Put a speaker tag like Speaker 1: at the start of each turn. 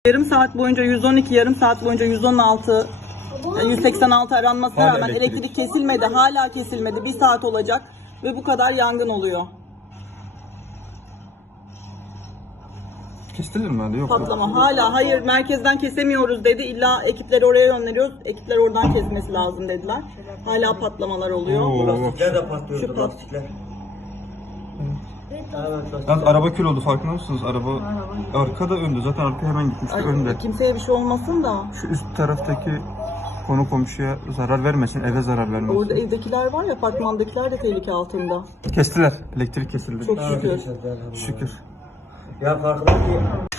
Speaker 1: Yarım saat boyunca 112, yarım saat boyunca 116, 186 aranmasına
Speaker 2: Hala
Speaker 1: rağmen elektrik kesilmedi. Hala kesilmedi. Bir saat olacak ve bu kadar yangın oluyor.
Speaker 2: Kestiler mi hala? Yok.
Speaker 1: Patlama hala. Hayır, merkezden kesemiyoruz dedi. İlla ekipleri oraya gönderiyoruz. Ekipler oradan kesmesi lazım dediler. Hala patlamalar oluyor.
Speaker 3: Lastikler de patlıyordu,
Speaker 1: Şu pat-
Speaker 3: lastikler.
Speaker 2: Yalnız araba kül oldu, farkında mısınız? Araba arkada önde. Zaten arka hemen gitmişti,
Speaker 1: Ay,
Speaker 2: önde.
Speaker 1: kimseye bir şey olmasın da.
Speaker 2: Şu üst taraftaki konu komşuya zarar vermesin, eve zarar vermesin.
Speaker 1: Orada evdekiler var ya, apartmandakiler de tehlike altında.
Speaker 2: Kestiler. Elektrik kesildi.
Speaker 1: Çok şükür.
Speaker 2: Şükür.
Speaker 3: Ya farkında ki